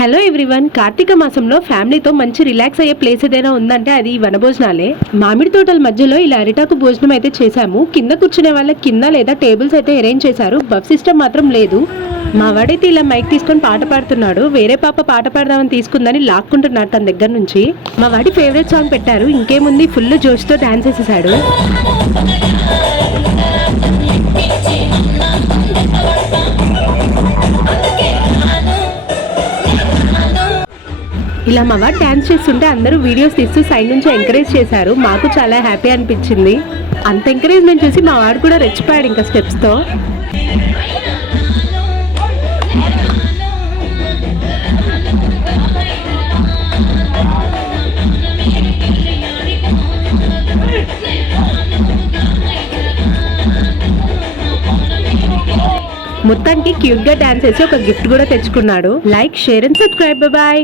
Hello everyone, Karthika మాసంలో ఫ్యామిలీతో మంచి రిలాక్స్ అయ్యే ప్లేస్ ఏదైనా ఉందంటే అది వనభోజనాలే. మామిడి తోటల మధ్యలో ఇలా అరిటాకు భోజనం అయితే చేశాము. కింద కూర్చునే వాళ్ళకి కింద లేదా టేబుల్స్ అయితే అరేంజ్ చేశారు. బఫ్ సిస్టమ్ మాత్రం లేదు. మా వాడైతే ఇలా మైక్ తీసుకొని పాట పాడుతున్నాడు. వేరే పాప పాట పాడదామని తీసుకుందని లాక్కుంటున్నాడు తన దగ్గర నుంచి. మా వాడి ఫేవరెట్ సాంగ్ పెట్టారు. ఇంకేముంది, ఫుల్ జోష్తో డాన్స్ చేసేసాడు. ఇలా మా వాడు డ్యాన్స్ చేస్తుంటే అందరూ వీడియోస్ తీస్తూ సైడ్ నుంచి ఎంకరేజ్ చేశారు. మాకు చాలా హ్యాపీ అనిపించింది. అంత ఎంకరేజ్మెంట్ చూసి మా వాడు కూడా రెచ్చిపోయాడు ఇంకా స్టెప్స్తో. మొత్తానికి క్యూట్ గా డాన్స్ చేసి ఒక గిఫ్ట్ కూడా తెచ్చుకున్నాడు. Like, share and subscribe. Bye.